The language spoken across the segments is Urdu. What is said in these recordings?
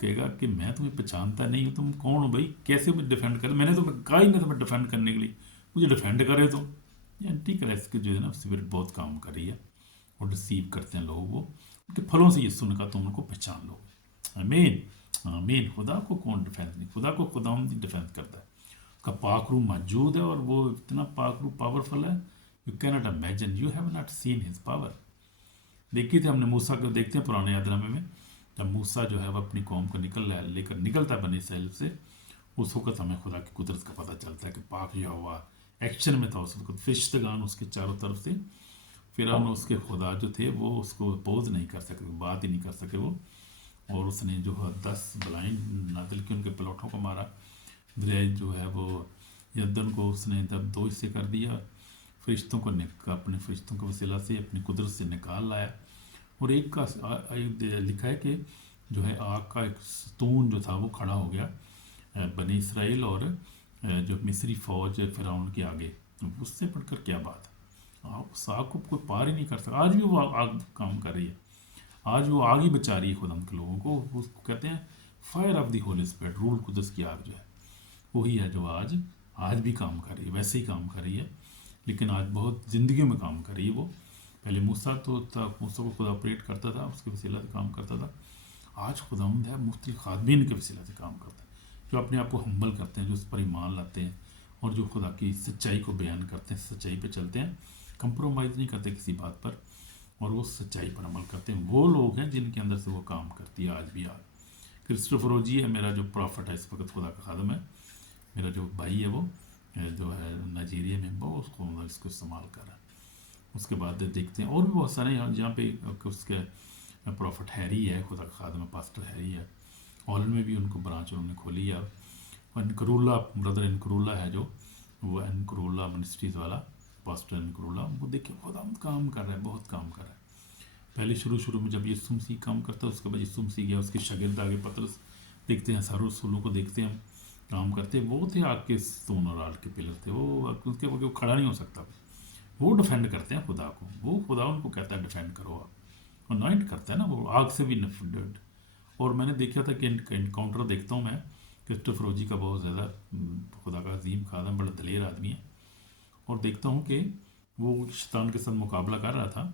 کہے گا کہ میں تمہیں پہچانتا نہیں ہوں، تم کون ہو بھائی، کیسے مجھے ڈیفینڈ کر، میں نے تمہیں کہا ہی نہیں تمہیں ڈیفینڈ کرنے کے لیے، مجھے ڈیفینڈ کرے تو یہ اینٹی کرائسٹ کی جو ہے نا اسپرٹ بہت کام کر رہی ہے، اور ڈسیو کرتے ہیں لوگ، وہ ان کے پھلوں سے یسوع نے کہا تم ان کو پہچان لو. آمین آمین. خدا کو کون ڈیفینس نہیں، خدا کو خدا ڈیفینس کرتا ہے، اس کا پاک روح موجود ہے، اور وہ اتنا پاک روح پاورفل ہے، یو کی not imagine, you have not seen his power. دیکھیے تھے ہم نے موسیٰ کو، دیکھتے ہیں پرانے یاد نامے میں، جب موسیٰ جو ہے وہ اپنی قوم کو لے کر نکلتا ہے بنی اسرائیل سے، اس وقت ہمیں خدا کی قدرت کا پتہ چلتا ہے کہ پاک یہوہ ایکشن میں تھا اس وقت، فرشتگان اس کے چاروں طرف سے، فرعون اس کے خدا جو تھے وہ اس کو اپوز نہیں کر سکے، بات ہی نہیں کر سکے وہ، اور اس نے جو ہے 10 بلائنڈ نازل کی، ان کے پلوٹوں کو مارا، دریا جو ہے وہ یردن کو اس نے جب 2 حصے کر دیا، فرشتوں کو اپنے فرشتوں کے وسیلہ سے اپنی قدرت سے نکال لایا، اور ایک کا لکھا ہے کہ جو ہے آگ کا ایک ستون جو تھا وہ کھڑا ہو گیا بنی اسرائیل اور جو مصری فوج فرعون کے آگے، اس سے پڑھ کر کیا بات ہے، اس آگ کو کوئی پار ہی نہیں کر سکتا. آج بھی وہ آگ کام کر رہی ہے، آج وہ آگ ہی بچا رہی ہے خدا کے لوگوں کو، اس کو کہتے ہیں fire of the whole spirit, روح القدس کی آگ جو ہے وہی ہے جو آج بھی کام کر رہی ہے، ویسے ہی کام کر رہی ہے، لیکن آج بہت زندگیوں میں کام کر رہی ہے. وہ پہلے موسیٰ تو تھا، موسیٰ کو خدا آپریٹ کرتا تھا، اس کے وسیلہ سے کام کرتا تھا. آج خداوند ہے مختلف خادمین کے وسیلہ سے کام کرتا ہے، جو اپنے آپ کو ہمبل کرتے ہیں، جو اس پر ایمان لاتے ہیں، اور جو خدا کی سچائی کو بیان کرتے ہیں، سچائی پہ چلتے ہیں، کمپرومائز نہیں کرتے کسی بات پر، اور وہ سچائی پر عمل کرتے ہیں. وہ لوگ ہیں جن کے اندر سے وہ کام کرتی ہے آج بھی. کرسٹوفر روجی ہے میرا جو پرافٹ ہے، اس وقت خدا کا خادم ہے، میرا جو بھائی ہے وہ جو ہے نائجیریا میں، وہ اس کو استعمال کر رہا ہے. اس کے بعد دیکھتے ہیں اور بھی بہت سارے جہاں پہ اس کے پروفٹ ہیری ہے، خدا کا خادم پاسٹر ہیری ہے، ہالینڈ میں بھی ان کو برانچ انہوں نے کھولی ہے. اور انکرولا بردر انکرولا ہے جو، وہ انکرولا منسٹریز والا پاسٹر انکرولا، وہ دیکھیں خدا کام کر رہا ہے، بہت کام کر رہا ہے. پہلے شروع میں جب یسوع مسیح کام کرتا ہے، اس کے بعد یسوع مسیح گیا، اس کے شاگرد آگے پطرس دیکھتے ہیں، ساروں رسولوں کو دیکھتے ہیں کام کرتے، وہ تھے آگ کے ستون اور آگ کے پلر تھے، وہ اس کے وہ کھڑا نہیں ہو سکتا، وہ ڈیفینڈ کرتے ہیں خدا کو، وہ خدا ان کو کہتا ہے ڈیفینڈ کرو آپ، اور نائٹ کرتا ہے نا وہ آگ سے بھی نفرت. اور میں نے دیکھا تھا کہ انکاؤنٹر دیکھتا ہوں میں کرسٹوفر روجی کا، بہت زیادہ خدا کا عظیم خادم، بڑا دلیر آدمی ہے، اور دیکھتا ہوں کہ وہ شیطان کے ساتھ مقابلہ کر رہا تھا،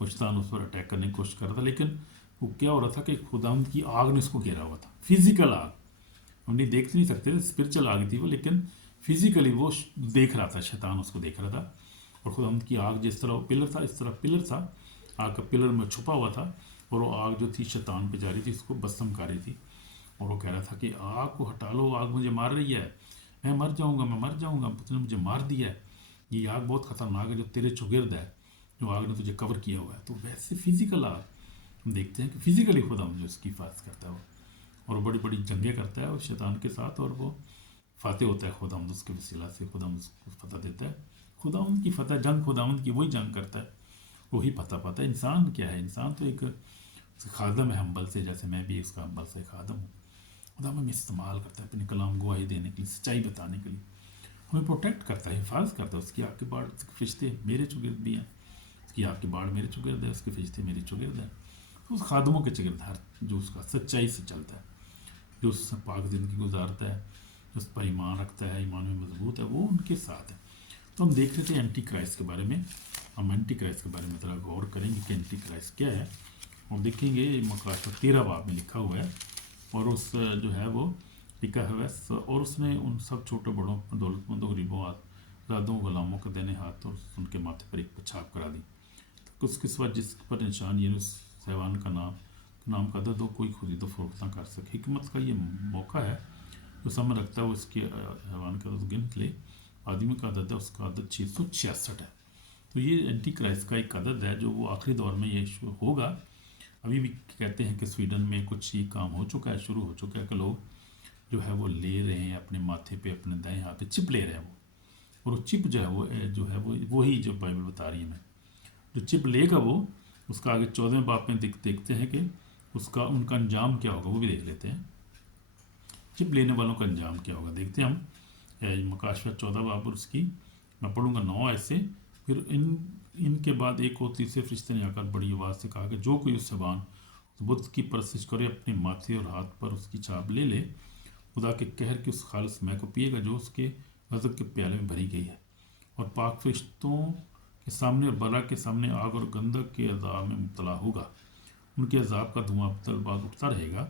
وہ شیطان اس پر اٹیک کرنے کی کوشش کر رہا تھا، لیکن وہ کیا ہو رہا تھا کہ خداوند کی آگ نے اس کو گھیرا ہوا تھا، فزیکل آگ، ہم نہیں دیکھ نہیں سکتے تھے، اسپرچل آگ تھی وہ، لیکن فزیکلی وہ دیکھ رہا تھا، شیطان اس کو دیکھ رہا تھا. اور خداوند کی آگ جس طرح پلر تھا، اس طرح پلر تھا، آگ کا پلر میں چھپا ہوا تھا، اور وہ آگ جو تھی شیطان پہ جا رہی تھی، اس کو بسم کر رہی تھی، اور وہ کہہ رہا تھا کہ آگ کو ہٹا لو، آگ مجھے مار رہی ہے، میں مر جاؤں گا، اس نے مجھے مار دیا ہے، یہ آگ بہت خطرناک ہے جو تیرے چگرد ہے، جو آگ نے تجھے کور کیا ہوا ہے. تو ویسے فزیکل آگ ہم دیکھتے ہیں کہ فزیکلی خدا مجھے اس کی حفاظت کرتا ہے وہ، اور بڑی بڑی جنگیں کرتا ہے اور شیطان کے ساتھ، اور وہ فاتح ہوتا ہے خدا اس کے وسیلہ سے، خدا اس کو فتح دیتا ہے. خدا ان کی فتح، جنگ خدا ان کی وہی جنگ کرتا ہے، وہی فتح پاتا ہے. انسان کیا ہے؟ انسان تو ایک خادم ہے ہمبل سے، جیسے میں بھی اس کا ہمبل سے خادم ہوں. خدا ہمیں استعمال کرتا ہے اپنے کلام گواہی دینے کے لیے، سچائی بتانے کے لیے، ہمیں پروٹیکٹ کرتا ہے، حفاظت کرتا ہے. اس کی آگ کے باڑ فرشتے میرے چگرد بھی ہیں، اس کی آگ کے باڑ میرے چگرد ہے، اس کے فرشتے میرے چگرد ہیں. تو اس خادموں کے چگرد ہر جو اس کا سچائی سے چلتا ہے، جو اس سے پاک زندگی گزارتا ہے، جو اس پر ایمان رکھتا ہے، ایمان میں مضبوط ہے، وہ ان کے ساتھ ہے. تو ہم دیکھ رہے تھے اینٹی کرائسٹ کے بارے میں، ہم اینٹی کرائسٹ کے بارے میں ذرا غور کریں گے کہ اینٹی کرائسٹ کیا ہے، اور دیکھیں گے مکاشفہ 13 باب میں لکھا ہوا ہے، اور اس جو ہے وہ لکھا ہوا ہے، اور اس نے ان سب چھوٹے بڑوں، دولت مندوں، غریبوں، آزادوں، غلاموں کے دائنے ہاتھ اور ان کے ماتھے پر ایک چھاپ کرا دی. تو اس کے سوا جس پر نشان یعنی اس حیوان کا نام کا عدد ہو، کوئی خرید و فروخت نہ کر سکے. حکمت کا یہ موقع ہے، جو سمجھ رکھتا ہے وہ اس کے حیوان کا عدد گن لے. آدمی کا عدد ہے، اس کا عدد 666 ہے. تو یہ اینٹی کرائسٹ کا ایک عدد ہے جو وہ آخری دور میں یہ ہوگا. ابھی بھی کہتے ہیں کہ سویڈن میں کچھ یہ کام ہو چکا ہے، شروع ہو چکا ہے کہ لوگ جو ہے وہ لے رہے ہیں اپنے ماتھے پہ، اپنے دائیں ہاتھ پہ چپ لے رہے ہیں وہ، اور وہ چپ جو ہے وہ وہی جو بائبل بتا رہی ہے میں، جو چپ لے گا وہ، اس کا آگے 14 باب میں دیکھتے ہیں کہ اس کا ان کا انجام کیا ہوگا، وہ بھی دیکھ لیتے ہیں. چپ لینے والوں کا انجام کیا ہوگا دیکھتے ہیں ہم. مکاشفہ 14 باب، اور اس کی میں پڑھوں گا 9 ایسے. پھر ان کے بعد ایک اور تیسرے فرشتے نے آ کر بڑی آواز سے کہا کہ جو کوئی اس زبان تو بت کی پرستش کرے، اپنے ماتھے اور ہاتھ پر اس کی چھاپ لے لے، خدا کے قہر کی اس خالص مے کو پیے گا جو اس کے غضب کے پیالے میں بھری گئی ہے، اور پاک فرشتوں کے سامنے اور بلا کے سامنے آگ اور گندک کے عذاب میں مبتلا ہوگا۔ ان کے عذاب کا دھواں بعد اٹھتا رہے گا،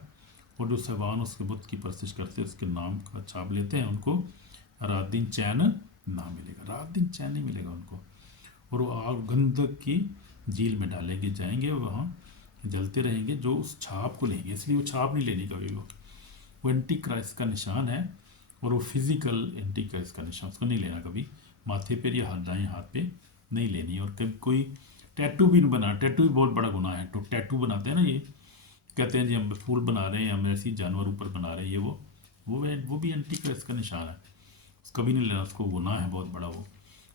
اور جو صہبان اس کے بت کی پرستش کرتے اس کے نام کا چھاپ لیتے ہیں ان کو رات دن چین نہ ملے گا، رات دن چین نہیں ملے گا ان کو، اور وہ آگ گندک کی جھیل میں ڈالے گے جائیں گے، وہاں جلتے رہیں گے جو اس چھاپ کو لیں گے۔ اس لیے وہ چھاپ نہیں لینی کبھی، وہ اینٹی کرائسٹ کا نشان ہے، اور وہ فزیکل اینٹی کرائسٹ کا نشان، اس کو نہیں لینا کبھی، ماتھے پہ یا دائیں ہاتھ پہ نہیں لینی۔ اور کبھی کوئی ٹیٹو بھی نہیں بنا، ٹیٹو بھی بہت بڑا گناہ ہے۔ تو ٹیٹو بناتے ہیں نا، یہ کہتے ہیں جی ہم پھول بنا رہے ہیں، ہم ایسی جانور اوپر بنا رہے ہیں، یہ وہ بھی اینٹی کرائسٹ کا نشان ہے، اس کبھی نہیں لینا، اس کو گناہ ہے بہت بڑا۔ وہ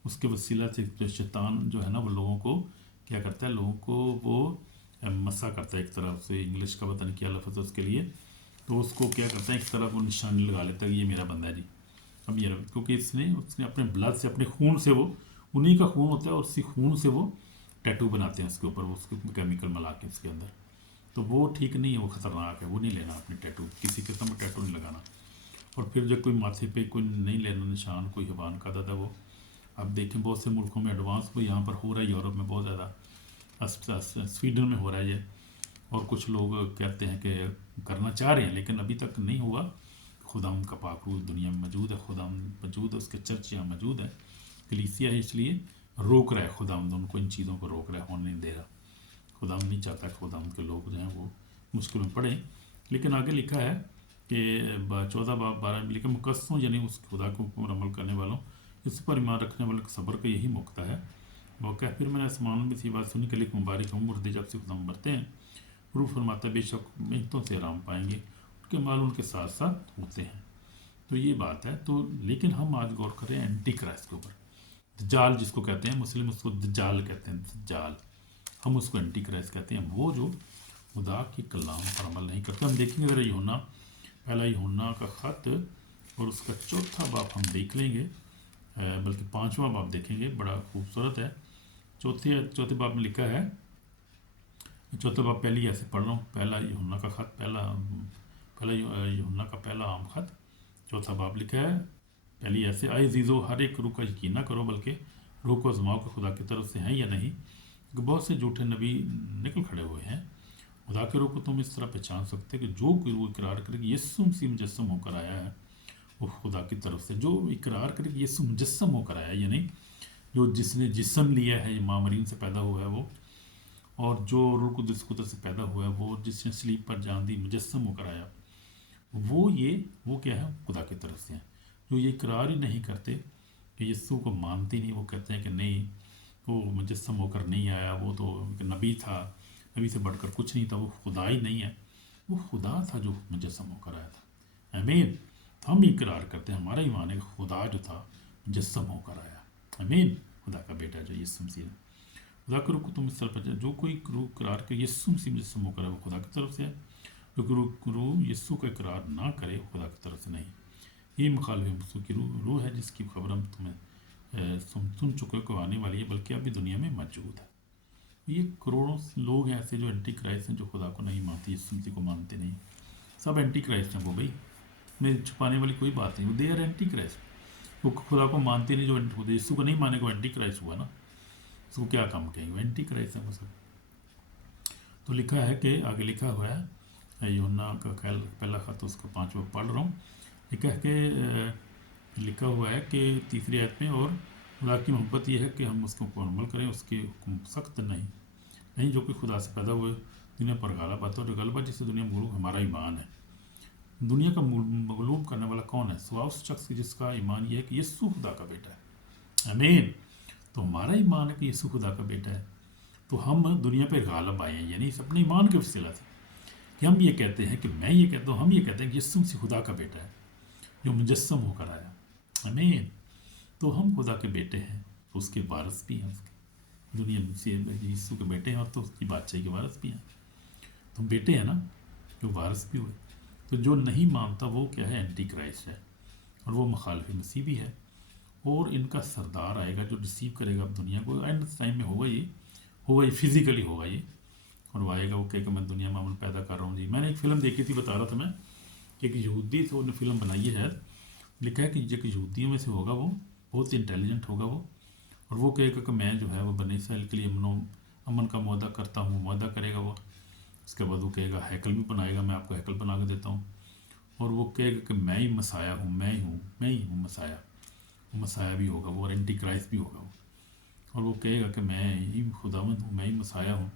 اس کے وسیلہ سے شیطان جو ہے نا وہ لوگوں کو کیا کرتا ہے، لوگوں کو وہ مسا کرتا ہے، ایک طرف سے انگلش کا پتہ نہیں کیا لفظ ہے اس کے لیے، تو اس کو کیا کرتا ہے ایک طرف وہ نشانی لگا لیتا ہے کہ یہ میرا بندہ ہے جی، اب یہ کیونکہ اس نے اپنے بلڈ سے، اپنے خون سے، وہ انہی کا خون ہوتا ہے اور اسی خون سے وہ ٹیٹو بناتے ہیں اس کے اوپر، وہ اس کے کیمیکل ملا کے اس کے اندر، تو وہ ٹھیک نہیں ہے، وہ خطرناک ہے، وہ نہیں لینا اپنے ٹیٹو، کسی قسم کا ٹیٹو نہیں لگانا۔ اور پھر جو کوئی ماتھے پہ کوئی نہیں لینا نشان، کوئی حیوان کا عدد ہے، وہ اب دیکھیں بہت سے ملکوں میں ایڈوانس بھی یہاں پر ہو رہا ہے، یورپ میں بہت زیادہ، سویڈن میں ہو رہا ہے یہ، اور کچھ لوگ کہتے ہیں کہ کرنا چاہ رہے ہیں لیکن ابھی تک نہیں ہوا۔ خدا ان کا پاک روح دنیا میں موجود ہے، خدا موجود ہے، اس کے چرچ یہاں موجود ہے، کلیسیا ہے، اس لیے روک رہا ہے خدا ان کو، ان چیزوں کو روک رہا ہے، ہونے نہیں دے رہا۔ خدا نہیں چاہتا کہ خدا کے لوگ جو ہیں وہ مشکل میں پڑیں، لیکن آگے لکھا ہے کہ 14 باب 12 میں لکھا، مقصوں یعنی اس خدا کے حکم پر عمل کرنے والوں، اس پر ایمان رکھنے والوں کے صبر کا یہی موقع ہے۔ موقع ہے، پھر میں نے آسمان میں سی بات سنی کہ لکھ مبارک ہوں مردے جب سے خدا مرتے ہیں، روح فرماتا بے شک محنتوں سے آرام پائیں گے، ان کے مال ان کے ساتھ ساتھ ہوتے ہیں۔ تو یہ بات ہے، تو لیکن ہم آج غور کریں اینٹی کرائسٹ کے اوپر، دجال جس کو کہتے ہیں، مسلم اس کو دجال کہتے ہیں، دجال، ہم اس کو اینٹی کرائسٹ کہتے ہیں، وہ جو خدا کے کلام پر عمل نہیں کرتے۔ ہم دیکھیں گے ذرا یوحنا، پہلا یوحنا کا خط اور اس کا 4واں باب ہم دیکھ لیں گے، بلکہ 5واں باب دیکھیں گے، بڑا خوبصورت ہے۔ چوتھے باب میں لکھا ہے، چوتھا باب پہلی ایسے پڑھ رہا ہوں، پہلا یوحنا کا خط، پہلا یوحنا کا پہلا عام خط، چوتھا باب لکھا ہے پہلی ایسے، آئے عزیزو ہر ایک روح کا یقین نہ کرو بلکہ روح کو آزماؤ کہ خدا کی طرف سے ہیں یا نہیں، کیونکہ بہت سے جھوٹے نبی نکل کھڑے ہوئے ہیں۔ خدا کے روح کو تم اس طرح پہچان سکتے کہ جو کوئی روح اقرار کرے کہ یسوع مسیح مجسم ہو کر آیا ہے وہ خدا کی طرف سے، جو اقرار کرے کہ یسوع مجسم ہو کر آیا ہے، یعنی جو جس نے جسم لیا ہے، ماں مریم سے پیدا ہوا ہے وہ، اور جو روح القدس قدرت سے پیدا ہوا ہے وہ، جس نے صلیب پر جان دی، مجسم ہو کر آیا، وہ کیا ہے، خدا کی طرف سے ہیں۔ جو یہ اقرار ہی نہیں کرتے کہ یسوع کو مانتے نہیں، وہ کہتے ہیں کہ نہیں وہ مجسم ہو کر نہیں آیا، وہ تو ایک نبی تھا، نبی سے بڑھ کر کچھ نہیں تھا، وہ خدا ہی نہیں ہے، وہ خدا تھا جو مجسم ہو کر آیا تھا۔ آمین۔ تو ہم اقرار کرتے ہیں، ہمارا ایمان ہے کہ خدا جو تھا مجسم ہو کر آیا، آمین، خدا کا بیٹا جو یسوع مسیح ہے۔ خدا کے روح کو تم اس طرح پہچان، جو کوئی روح اقرار کہ یسوع مسیح مجسم ہو کر آیا وہ خدا کی طرف سے ہے، جو روح یسوع کا اقرار نہ کرے وہ خدا کی طرف سے نہیں۔ یہ مخالف یسوع کی روح ہے جس کی خبر ہم تمہیں سن چکے کو آنے والی ہے، بلکہ ابھی دنیا میں موجود ہے۔ یہ کروڑوں لوگ ہیں ایسے جو اینٹی کرائسٹ ہیں، جو خدا کو نہیں مانتے، یسوع مسیح کو مانتے نہیں، سب اینٹی کرائسٹ ہیں وہ، بھائی میں چھپانے والی کوئی بات نہیں، وہ دے آر اینٹی کرائسٹ، وہ خدا کو مانتے نہیں، جو یسوع کو نہیں مانے کو اینٹی کرائسٹ ہوا نا، اس کو کیا کام کہیں گے، وہ اینٹی کرائسٹ ہیں وہ سب۔ تو لکھا ہے کہ آگے لکھا ہوا ہے یوحنا کا پہلا خط، اس کا 5واں پڑھ رہا ہوں، لکھا ہے کہ لکھا ہوا ہے کہ 3 آیت میں، اور خدا کی محبت یہ ہے کہ ہم اس کو عمل کریں، اس کے حکم سخت نہیں جو کہ خدا سے پیدا ہوئے دنیا پر غالب آتا ہے، اور غلبہ جس سے دنیا مغلوب، ہمارا ایمان ہے۔ دنیا کا مغلوب کرنے والا کون ہے؟ سوا اس شخص کی جس کا ایمان یہ ہے کہ یسوع خدا کا بیٹا ہے، آمین۔ تو ہمارا ایمان ہے کہ یسوع خدا کا بیٹا ہے، تو ہم دنیا پہ غالب آئے ہیں، یعنی اس اپنے ایمان کے وسیلہ سے، کہ ہم یہ کہتے ہیں کہ میں یہ کہتا ہوں، ہم یہ کہتے ہیں کہ یسوع مسیح خدا کا بیٹا ہے جو مجسم ہو کر آیا، آمین۔ تو ہم خدا کے بیٹے ہیں، تو اس کے وارث بھی ہیں، اس کے دنیا سے یسوع کے بیٹے ہیں، اور تو اس کی بادشاہی کے وارث بھی ہیں، تو ہم بیٹے ہیں نا، جو وارث بھی ہوئے۔ تو جو نہیں مانتا وہ کیا ہے، اینٹی کرائسٹ ہے، اور وہ مخالف مسیح بھی ہے، اور ان کا سردار آئے گا جو ریسیو کرے گا اب دنیا کو، اینڈ ٹائم میں ہوگا یہ فزیکلی ہوگا یہ، اور وہ آئے گا, وہ کہے گا میں دنیا میں امن پیدا کر رہا ہوں. جی میں نے ایک فلم دیکھی تھی, بتا رہا تھا میں, کہ ایک یہودی سے انہوں نے فلم بنائی ہے, لکھا ہے کہ جو یہودیوں میں سے ہوگا, وہ بہت انٹیلیجنٹ ہوگا وہ, اور وہ کہے گا کہ میں جو ہے وہ بنی اسرائیل کے لیے امن کا معاہدہ کرتا ہوں, معاہدہ کرے گا وہ. اس کے بعد وہ کہے گا ہیکل بھی بنائے گا, میں آپ کو ہیکل بنا کے دیتا ہوں, اور وہ کہے گا کہ میں ہی مسایہ ہوں, میں ہی ہوں مسایہ. وہ مسایہ بھی ہوگا وہ, اور اینٹی کرائسٹ بھی ہوگا وہ, اور وہ کہے گا کہ میں ہی خداوند ہوں, میں ہی مسایہ ہوں,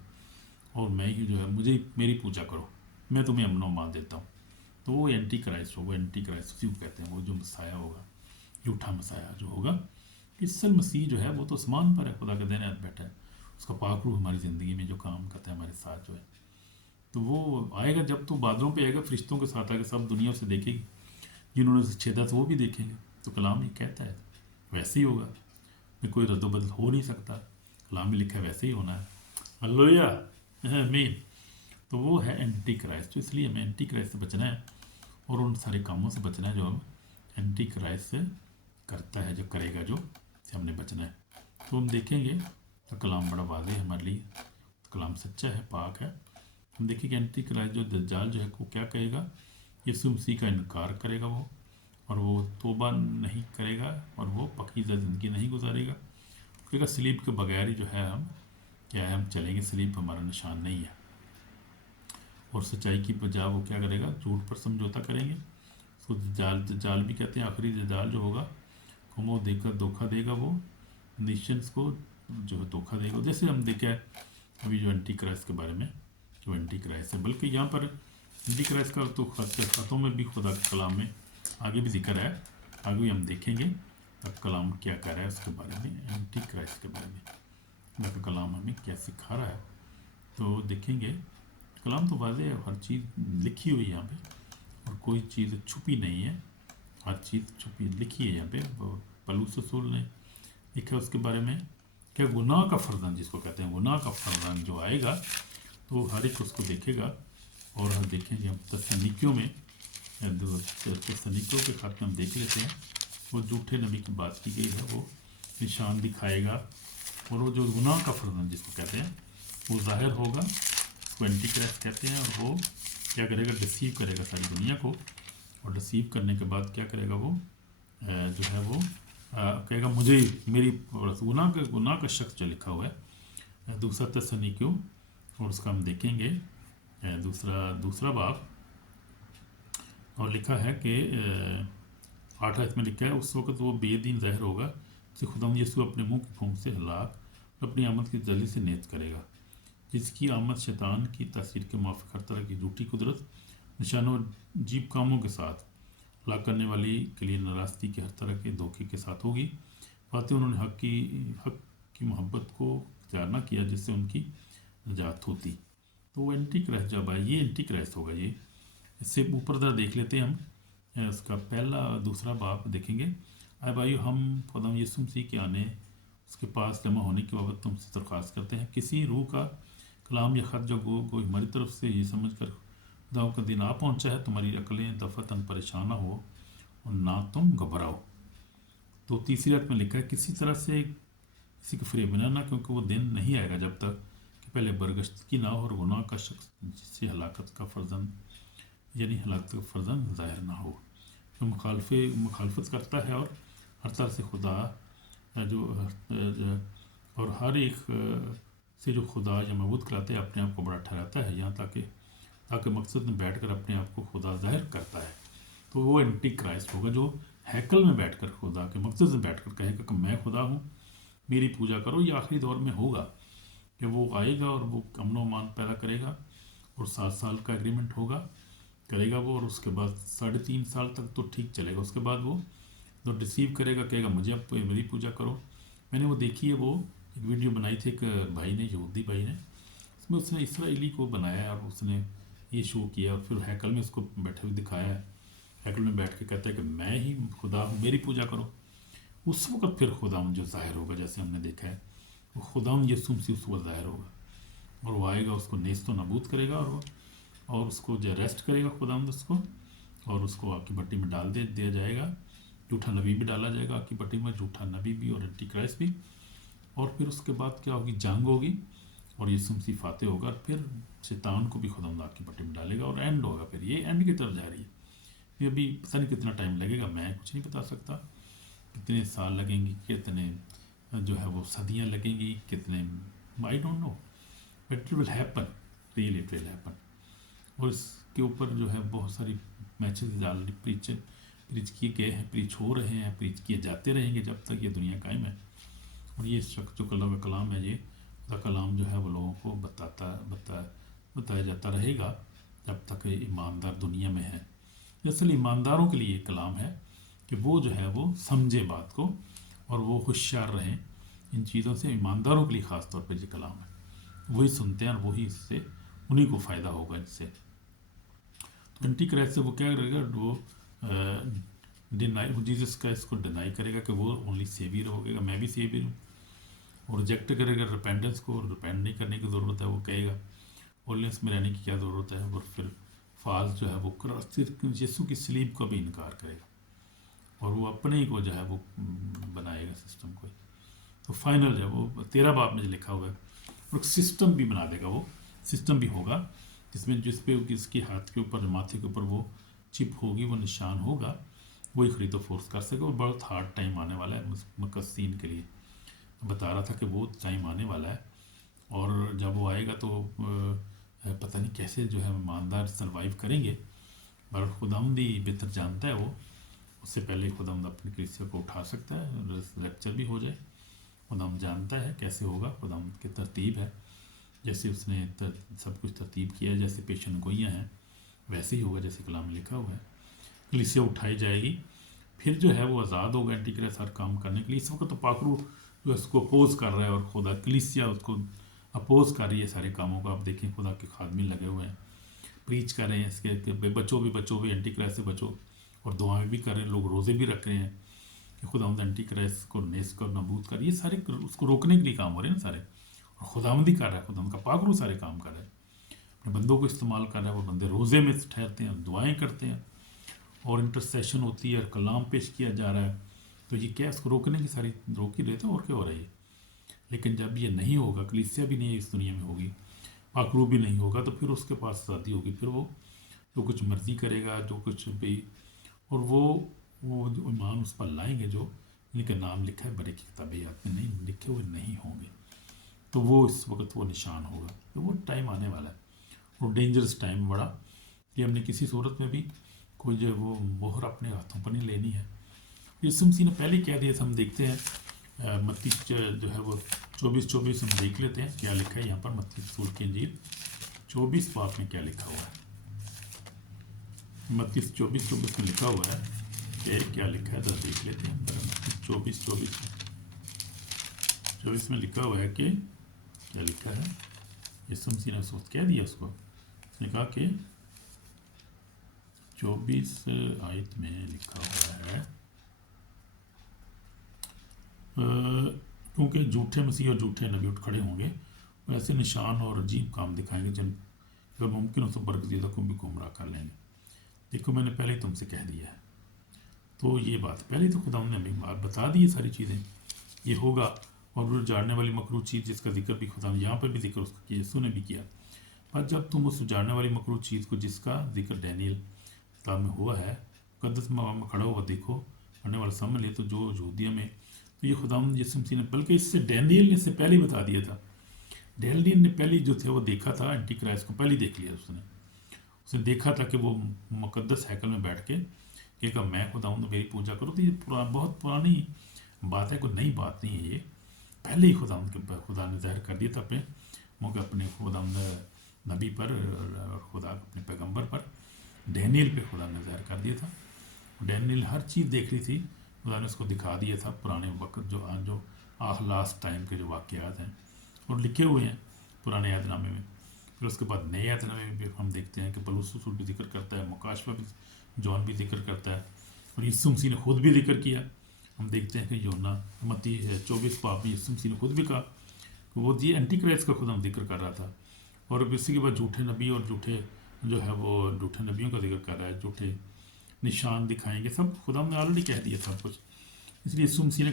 اور میں ہی جو ہے مجھے میری پوجا کرو, میں تمہیں امن و امان دیتا ہوں. تو وہ اینٹی کرائسٹ ہوگا, اینٹی کرائسٹ اسی کو کہتے ہیں, وہ جو مسایہ ہوگا, جھوٹا مسایہ جو ہوگا. عیسی مسیح جو ہے وہ تو آسمان پر ہے, خدا کے دائیں ہاتھ بیٹھا ہے, اس کا پاک روح ہماری زندگی میں جو کام کرتا ہے ہمارے ساتھ جو ہے. تو وہ آئے گا جب تو بادلوں پہ آئے گا, فرشتوں کے ساتھ آئے گا, سب دنیا سے دیکھے گی, جنہوں نے اسے چھیدا تو وہ بھی دیکھیں گے. تو کلام یہ کہتا ہے ویسے ہی ہوگا, میں کوئی رد و بدل ہو نہیں سکتا, کلام میں لکھا ہے ویسے ہی ہونا ہے. ہلیلویا, آمین. تو وہ ہے اینٹی کرائسٹ. تو اس لیے ہمیں اینٹی کرائسٹ سے بچنا ہے, اور ان سارے کاموں سے بچنا ہے جو ہم اینٹی کرائسٹ سے کرتا ہے, جو کرے گا, جو سے ہم نے بچنا ہے. تو ہم دیکھیں گے تو کلام بڑا واضح ہے ہمارے لیے, کلام سچا ہے, پاک ہے. ہم دیکھیں گے اینٹی کرائسٹ جو دجال جو ہے وہ کیا کہے گا, یسوع مسیح کا انکار کرے گا وہ, اور وہ توبہ نہیں کرے گا, اور وہ پاکیزہ زندگی نہیں گزارے گا. کہے گا سلیب کے بغیر ہی جو ہے ہم کیا ہے, ہم چلیں گے, سلیب ہمارا نشان نہیں ہے. اور سچائی کی بجائے وہ کیا کرے گا, جھوٹ پر سمجھوتا کریں گے. اس کو دجال بھی کہتے ہیں, آخری دجال جو ہوگا وہ دے کر دھوکہ دے گا, وہ نیشنز کو جو ہے دھوکہ دے گا. جیسے ہم دیکھا ہے ابھی جو اینٹی کرائسٹ کے بارے میں, جو اینٹی کرائسٹ ہے, بلکہ یہاں پر اینٹی کرائسٹ کا تو خطوں میں بھی خدا کے کلام میں آگے بھی ذکر ہے, آگے بھی ہم دیکھیں گے اب کلام کیا کہہ رہا ہے اس کے بارے میں, اینٹی کرائسٹ کے بارے میں خدا کا کلام ہمیں کیا سکھا رہا ہے. تو دیکھیں گے کلام تو واضح ہے, ہر چیز لکھی ہوئی ہے یہاں پہ, اور کوئی چیز چھپی نہیں ہے, ہر چیز چھپی لکھی ہے یہاں پہ. پولس رسول نے لکھا اس کے بارے میں کہ گناہ کا فرزند جس کو کہتے ہیں, گناہ کا فرزند جو آئے گا تو ہر ایک اس کو دیکھے گا. اور ہم دیکھیں گے ہم تسنیکیوں میں, تسنیکیوں کے خط میں ہم دیکھ لیتے ہیں, وہ جھوٹے نبی کی بات کی گئی ہے, وہ نشان دکھائے گا, اور وہ جو گناہ کا فرزند جس کو کہتے ہیں وہ ظاہر ہوگا, اس کو اینٹی کرائسٹ کہتے ہیں. اور وہ کیا کرے گا, ڈسیو کرے گا ساری دنیا کو, اور ڈسیو کرنے کے بعد کیا کرے گا, وہ جو ہے وہ کہے گا مجھے میری گناہ کا شخص جو لکھا ہوا ہے, دوسرا تسنیکیوں, اور اس کا ہم دیکھیں گے دوسرا باب, اور لکھا ہے کہ 8 میں لکھا ہے اس وقت وہ بے دین ظاہر ہوگا جسے خداوند یسوع اپنے منہ کی پھونک سے ہلاک اپنی آمد کی ذلی سے نیز کرے گا, جس کی آمد شیطان کی تاثیر کے موافق ہر طرح کی جھوٹی قدرت, نشانوں, عجیب کاموں کے ساتھ, ہلاک کرنے والی کے لیے ناراستی کے ہر طرح کے دھوکے کے ساتھ ہوگی. باتیں انہوں نے حق کی محبت کو اختیار نہ کیا جس سے ان کی نجات ہوتی. تو وہ اینٹی کرائسٹ جب آئے, یہ اینٹی کرائسٹ ہوگا. یہ اس سے اوپر ذرا دیکھ لیتے ہیں ہم, اس کا دوسرا باب دیکھیں گے. اے بھائیو, ہم خداوند یسوع مسیح کے آنے, اس کے پاس جمع ہونے کی بابت تم سے درخواست کرتے ہیں, کسی روح کا کلام یا خط جو کوئی ہماری طرف سے یہ سمجھ کر خدا کا دن آ پہنچا ہے, تمہاری عقلیں دفتن پریشان نہ ہو اور نہ تم گھبراؤ. تو تیسری آیت میں لکھا ہے کسی طرح سے کسی کو فریب نہ, کیونکہ وہ دن نہیں آئے گا جب تک کہ پہلے برگشتگی نہ ہو اور گناہ کا شخص جس سے ہلاکت کا فرزند ظاہر نہ ہو, جو مخالفت کرتا ہے اور ہر طرح سے خدا اور ہر ایک سے جو خدا یا معبود کراتے ہیں اپنے آپ کو بڑا ٹھہراتا ہے, یہاں تاکہ مقصد میں بیٹھ کر اپنے آپ کو خدا ظاہر کرتا ہے. تو وہ اینٹی کرائسٹ ہوگا جو ہیکل میں بیٹھ کر خدا کے مقصد میں بیٹھ کر کہے گا کہ میں خدا ہوں, میری پوجا کرو. یہ آخری دور میں ہوگا کہ وہ آئے گا اور وہ امن و امان پیدا کرے گا, اور 7 سال کا ایگریمنٹ کرے گا وہ, اور اس کے بعد 3.5 سال تک تو ٹھیک چلے گا. اس کے بعد وہ جو ڈسیو کرے گا کہے گا مجھے اب میری پوجا کرو. میں نے وہ دیکھی ہے, وہ ایک ویڈیو بنائی تھی ایک بھائی نے, یہودی بھائی نے, اس میں اس نے اسرائیلی کو بنایا ہے اور اس نے یہ شو کیا, اور پھر ہیکل میں اس کو بیٹھے ہوئے دکھایا ہے. ہیکل میں بیٹھ کے کہتا ہے کہ میں ہی خدا ہوں, میری پوجا کرو. اس وقت پھر خدا جو ظاہر ہوگا, جیسے ہم نے دیکھا ہے وہ خدا یسوع مسیح اس وقت ظاہر ہوگا, اور وہ آئے گا, اس کو نیست و نابود کرے گا, اور اس کو جو ریسٹ کرے گا خدا اس کو, اور اس کو آگ کی بٹی میں ڈال دیا جائے گا. جھوٹا نبی بھی ڈالا جائے گا آگ کی بٹی میں, جھوٹا نبی بھی اور اینٹی کرائسٹ بھی. اور پھر اس کے بعد کیا ہوگی, جنگ ہوگی, اور یسوع مسیح فاتح ہوگا، اور پھر شیطان کو بھی خدا آپ کی پٹی میں ڈالے گا، اور اینڈ ہوگا. پھر یہ اینڈ کی طرف جا رہی ہے. یہ ابھی پتہ نہیں کتنا ٹائم لگے گا، میں کچھ نہیں بتا سکتا. کتنے سال لگیں گے، کتنے جو ہے وہ صدیاں لگیں گی، کتنے I don't know, but it will happen, really it will happen. اور اس کے اوپر جو ہے بہت ساری میچز آلریڈی پریچ کیے گئے ہیں، پریچ ہو رہے ہیں، پریچ کیے جاتے رہیں گے جب تک یہ دنیا قائم ہے. اور یہ شخص جو اللہ کا کلام ہے، یہ خدا کلام جو ہے وہ لوگوں کو بتایا جاتا رہے گا جب تک ایماندار دنیا میں ہے. اصل ایمانداروں کے لیے یہ کلام ہے کہ وہ جو ہے وہ سمجھے بات کو اور وہ ہوشیار رہیں ان چیزوں سے. ایمانداروں کے لیے خاص طور پہ یہ کلام ہے، وہی سنتے ہیں اور وہی اس سے انہیں کو فائدہ ہوگا اس سے. تو اینٹی کرائسٹ سے وہ کیا کرے گا، وہ جیسس کا اس کو ڈینائی کرے گا کہ وہ اونلی سیویئر ہوگا، میں بھی سیویئر ہوں. اور ریجیکٹ کرے گا ریپینڈنس کو، ریپینڈ نہیں کرنے کی ضرورت ہے، وہ کہے گا ہولنس میں رہنے کی کیا ضرورت ہے. اور پھر فالس جو ہے وہ صرف یسوع کی صلیب کا بھی انکار کرے گا، اور وہ اپنے ہی کو جو ہے وہ بنائے گا سسٹم کو. تو فائنل جو ہے وہ 13 باب میں جو لکھا ہوا ہے، اور سسٹم بھی بنا دے گا. وہ سسٹم بھی ہوگا جس پہ اس کے ہاتھ کے اوپر، ماتھے کے اوپر وہ چپ ہوگی، وہ نشان ہوگا، وہی خرید و فروخت کر سکے. اور بہت ہارڈ ٹائم آنے والا ہے مقصین کے لیے. بتا رہا تھا کہ وہ ٹائم آنے والا ہے، اور جب وہ آئے گا تو پتہ نہیں کیسے جو ہے ایماندار سروائیو کریں گے. پر خداوند ہی بہتر جانتا ہے. وہ اس سے پہلے خداوند اپنی کلیسیا کو اٹھا سکتا ہے، لیکچر بھی ہو جائے. خداوند جانتا ہے کیسے ہوگا، خداوند کی ترتیب ہے. جیسے اس نے سب کچھ ترتیب کیا ہے، جیسے پیشن گوئیاں ہیں ویسے ہی ہوگا جیسے کلام میں لکھا ہوا ہے. کلیسیا اٹھائی جائے گی، پھر جو ہے وہ آزاد ہوگا اینٹی کرائسٹ ہر کام کرنے کے لیے. اس وقت تو پاکرو جو اس کو اپوز کر رہا ہے، اور خدا کلیسیا اس کو اپوز کر رہی ہے سارے کاموں کو. آپ دیکھیں خدا کے خادمین لگے ہوئے ہیں، پریچ کر رہے ہیں اس کے کہ بچو بھی اینٹی کرائسٹ سے بچو، اور دعائیں بھی کر رہے ہیں. لوگ روزے بھی رکھ رہے ہیں کہ خداوند اینٹی کرائسٹ کو نیست اور نابود کر. یہ سارے اس کو روکنے کے لیے کام ہو رہے ہیں نا سارے، اور خداوند ہی کر رہا ہے. خداوند کا پاک روح سارے کام کر رہا ہے، اپنے بندوں کو استعمال کر رہا ہے. وہ بندے روزے میں ٹھہرتے ہیں، دعائیں کرتے ہیں، اور انٹرسیشن ہوتی ہے، اور کلام پیش کیا جا رہا ہے. تو یہ کیا اس کو روکنے کی ساری روک ہی رہتے ہیں، اور کیا ہو رہی ہے. لیکن جب یہ نہیں ہوگا، کلیسیا بھی نہیں اس دنیا میں ہوگی، پاک روح بھی نہیں ہوگا، تو پھر اس کے پاس آزادی ہوگی. پھر وہ جو کچھ مرضی کرے گا، جو کچھ بھی، اور وہ جو ایمان اس پر لائیں گے جو ان کا نام لکھا ہے بڑے کی کتابیات میں نہیں لکھے ہوئے نہیں ہوں گے. تو وہ اس وقت وہ نشان ہوگا. تو وہ ٹائم آنے والا ہے، اور ڈینجرس ٹائم بڑا، کہ ہم نے کسی صورت میں بھی کوئی جو ہے وہ مہر اپنے ہاتھوں پر نہیں لینی ہے. یسوع مسیح نے پہلے کہہ دیا تھا. ہم دیکھتے ہیں متی جو ہے وہ 24 ہم دیکھ لیتے ہیں کیا لکھا ہے یہاں پر. متی رسول کی انجیل 24 باب میں کیا لکھا ہوا ہے. متی 24 میں لکھا ہوا ہے کہ کیا لکھا ہے، ذرا دیکھ لیتے ہیں. 24 میں لکھا ہوا ہے کہ کیا لکھا ہے. یسوع مسیح نے اس وقت کہہ دیا اس کو، اس نے کہا کہ 24 آیت میں لکھا ہوا ہے کیونکہ جھوٹے مسیح اور جھوٹے نبی اٹھ کھڑے ہوں گے، وہ ایسے نشان اور عجیب کام دکھائیں گے جن اگر ممکن ہو تو برگزیدہ کو بھی گمراہ کر لیں گے. دیکھو میں نے پہلے ہی تم سے کہہ دیا ہے. تو یہ بات پہلے تو خدا نے ہمیں بات بتا دی ہے، ساری چیزیں یہ ہوگا. اور وہ جاڑنے والی مکروہ چیز جس کا ذکر بھی خدا نے یہاں پر بھی ذکر اس کا کیا، یسوع نے بھی کیا. پر جب تم اس جاڑنے والی مکروہ چیز کو جس کا ذکر ڈینیل کتاب میں ہوا ہے مقدس مقام میں کھڑا ہوا دیکھو پڑھنے والا سمجھ لے، تو جو یہودیہ میں، تو یہ خدا یسوع مسیح نے بلکہ اس سے ڈینیل نے اس سے پہلے بتا دیا تھا. ڈینیل نے پہلے جو تھے وہ دیکھا تھا، اینٹی کرائسٹ کو پہلے دیکھ لیا. اس نے دیکھا تھا کہ وہ مقدس ہیکل میں بیٹھ کے کہ میں خدا ہوں میری پوجا کرو. تو یہ بہت پرانی بات ہے، کوئی نئی بات نہیں ہے. یہ پہلے ہی خدا نے ظاہر کر دیا تھا اپنے خدا نبی پر، اور خدا اپنے پیغمبر پر. ڈینیل پہ خدا نے ظاہر کر دیا تھا. ڈینیل ہر چیز دیکھ رہی تھی، خدا نے اس کو دکھا دیا تھا. پرانے وقت جو لاسٹ ٹائم کے جو واقعات ہیں اور لکھے ہوئے ہیں پرانے عہد نامے میں. پھر اس کے بعد نئے عہد نامے میں بھی ہم دیکھتے ہیں کہ پولس رسول بھی ذکر کرتا ہے، مکاشفہ بھی جون بھی ذکر کرتا ہے، اور یسوع مسیح نے خود بھی ذکر کیا. ہم دیکھتے ہیں کہ یوحنا متی 24 باب میں یسوع مسیح نے خود بھی کہا کہ وہ اینٹی کرائسٹ کا خود ہم ذکر کر رہا تھا. اور اسی کے بعد جھوٹے نبی اور جھوٹے جو ہے وہ جھوٹے نبیوں کا ذکر کر رہا ہے، جھوٹے نشان دکھائیں گے. سب خدا نے آلریڈی کہہ دیا سب کچھ. اس لیے یسوع مسیح نے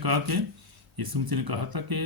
کہا تھا کہ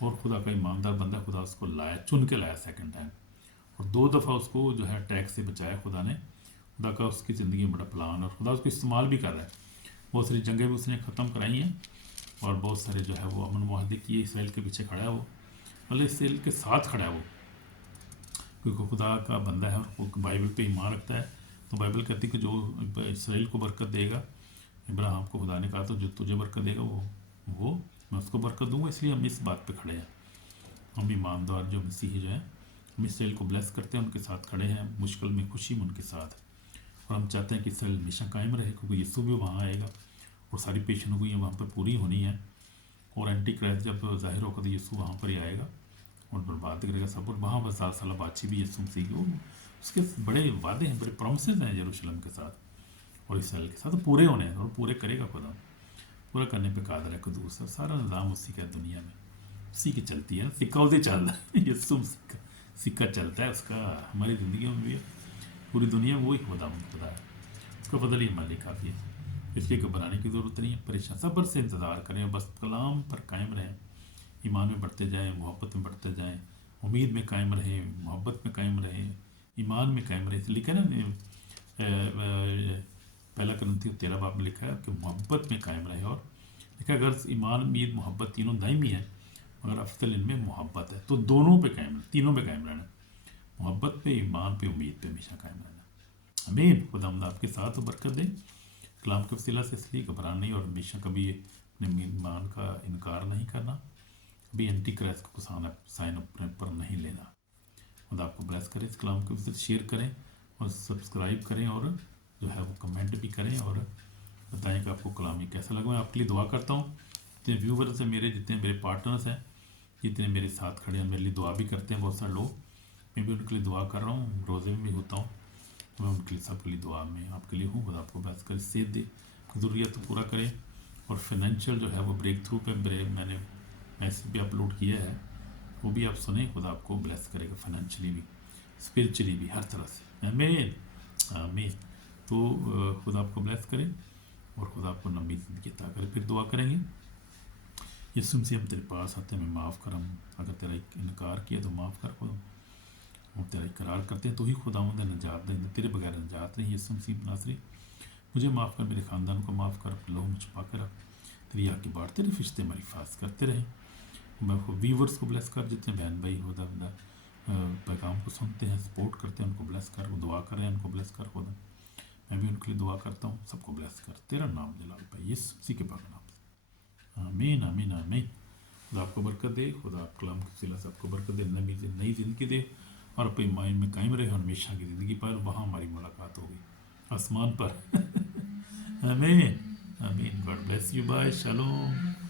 اور خدا کا ایماندار بندہ، خدا اس کو لایا، چن کے لایا سیکنڈ ٹائم، اور 2 دفعہ اس کو جو ہے اٹیک سے بچایا خدا نے. خدا کا اس کی زندگی میں بڑا پلان، اور خدا اس کو استعمال بھی کر رہا ہے. بہت ساری جنگیں بھی اس نے ختم کرائی ہیں، اور بہت سارے جو ہے وہ امن معاہدے کیے. اسرائیل کے پیچھے کھڑا ہے وہ، مطلب اسرائیل کے ساتھ کھڑا ہے وہ، کیونکہ خدا کا بندہ ہے اور وہ بائبل پہ ایمان رکھتا ہے. تو بائبل کہتی ہے کہ جو اسرائیل کو برکت دے گا، ابراہیم کو خدا نے کہا تو جو تجھے برکت دے گا وہ میں اس کو برکت دوں گا. اس لیے ہم اس بات پہ کھڑے ہیں. ہم ایماندار جو مسیحی جو ہیں، ہم اسرائیل کو بلیس کرتے ہیں، ان کے ساتھ کھڑے ہیں، مشکل میں خوشی میں ان کے ساتھ. اور ہم چاہتے ہیں کہ اسرائیل ہمیشہ قائم رہے، کیونکہ یسوع بھی وہاں آئے گا اور ساری پیشن گوئیاں وہاں پر پوری ہونی ہیں. اور اینٹی کرائسٹ جب ظاہر ہوگا تو یسوع وہاں پر ہی آئے گا اور برباد کرے گا سب. اور وہاں پر 7 سالہ بادشاہ بھی یسوع مسیح کی، وہ اس کے بڑے وعدے ہیں، بڑے پرومسز ہیں یروشلم کے ساتھ اور اسرائیل کے ساتھ، پورے ہونے ہیں، اور پورے کرے گا خدا. پورا کرنے پہ قادر ہے قدوس ہے. سارا نظام اسی کا دنیا میں اسی کی چلتی ہے، سکہ اسے چل رہا ہے. یسوع مسیح کا سکہ چلتا ہے اس کا ہماری زندگیوں میں بھی ہے. پوری دنیا میں وہی خدا ہے، اس کا بدل ہی ہمارے لیے کافی ہے. اس لیے گھبرانے کی ضرورت نہیں ہے. پریشان صبر سے انتظار کریں، بس کلام پر قائم رہیں، ایمان میں بڑھتے جائیں، محبت میں بڑھتے جائیں، امید میں قائم رہیں، محبت میں قائم رہیں، ایمان میں قائم رہیں. اس لکھا نا پہلا کرنتھیوں 13 باب میں لکھا ہے کہ محبت میں قائم رہے. اور لکھا اگر ایمان، امید، محبت تینوں دائمی ہیں، مگر افضل ان میں محبت ہے. تو دونوں پہ قائم رہنا، تینوں پہ قائم رہنا، محبت پہ، ایمان پہ، امید پہ ہمیشہ قائم رہنا. امین. خدا آپ کے ساتھ برکت دے کلام کے وسیلہ سے. اس لیے گھبرانا نہیں، اور ہمیشہ کبھی اپنے ایمان کا انکار نہیں کرنا، کبھی اینٹی کرائسٹ کو سائن اپنے پر نہیں لینا. خدا آپ کو بلیس کرے. اس کلام کے وسیلہ شیئر کریں اور سبسکرائب کریں، اور جو ہے وہ کمنٹ بھی کریں اور بتائیں کہ آپ کو کلام یہ کیسا لگا. میں آپ کے لیے دعا کرتا ہوں. جتنے ویورز ہیں میرے، جتنے میرے پارٹنرز ہیں، جتنے میرے ساتھ کھڑے ہیں، میرے لیے دعا بھی کرتے ہیں بہت سارے لوگ. میں بھی ان کے لیے دعا کر رہا ہوں، روزے میں بھی ہوتا ہوں. میں ان کے لیے سب کے لیے دعا میں آپ کے لیے ہوں. خدا آپ کو بلیس کرے، صحت دے، ضروریات پورا کرے. اور فائنینشیل جو ہے وہ بریک تھرو پہ میں نے میسیج بھی اپلوڈ کیا ہے، وہ بھی آپ سنیں. خدا آپ کو بلیس کرے گا فائنینشلی بھی، اسپرچولی بھی، ہر طرح سے. آمین آمین. تو خدا آپ کو بلیس کرے اور خدا آپ کو لمبی زندگی عطا کرے. پھر دعا کریں گے. یسوع مسیح ہم تیرے پاس آتے ہیں، ہمیں معاف کر. ہم اگر تیرا انکار کیا تو معاف کر خدا. ہم تیرا اقرار کرتے ہیں تو ہی خدا مند نجات دیں، تیرے بغیر نجات نہیں. یسوع مسیح ناصری مجھے معاف کر، میرے خاندان کو معاف کر، اپنے لوگوں میں چھپا کر رکھ. تیری آگ کی بات، تیرے فرشتے ہماری حفاظت کرتے رہیں. میں ویورس کو بلیس کر، جتنے بہن بھائی خدا پیغام کو سنتے ہیں، سپورٹ کرتے ہیں، ان کو بلیس کر. وہ دعا کر رہے ہیں، ان کو بلیس کر خدا. میں بھی ان کے لیے دعا کرتا ہوں. سب کو بلیس کر. تیرا نام جلال پائے یسوع مسیح کے پاک نام سے. آمین آمین آمین. خدا آپ کو برکت دے. خدا آپ کلام کے وسیلہ سے آپ کو برکت دے، نئی زندگی دے، اور اپنے مائنڈ میں قائم رہے، اور ہمیشہ کی زندگی پر وہاں ہماری ملاقات ہوگی آسمان پر. آمین آمین. God bless you. Bye. Shalom.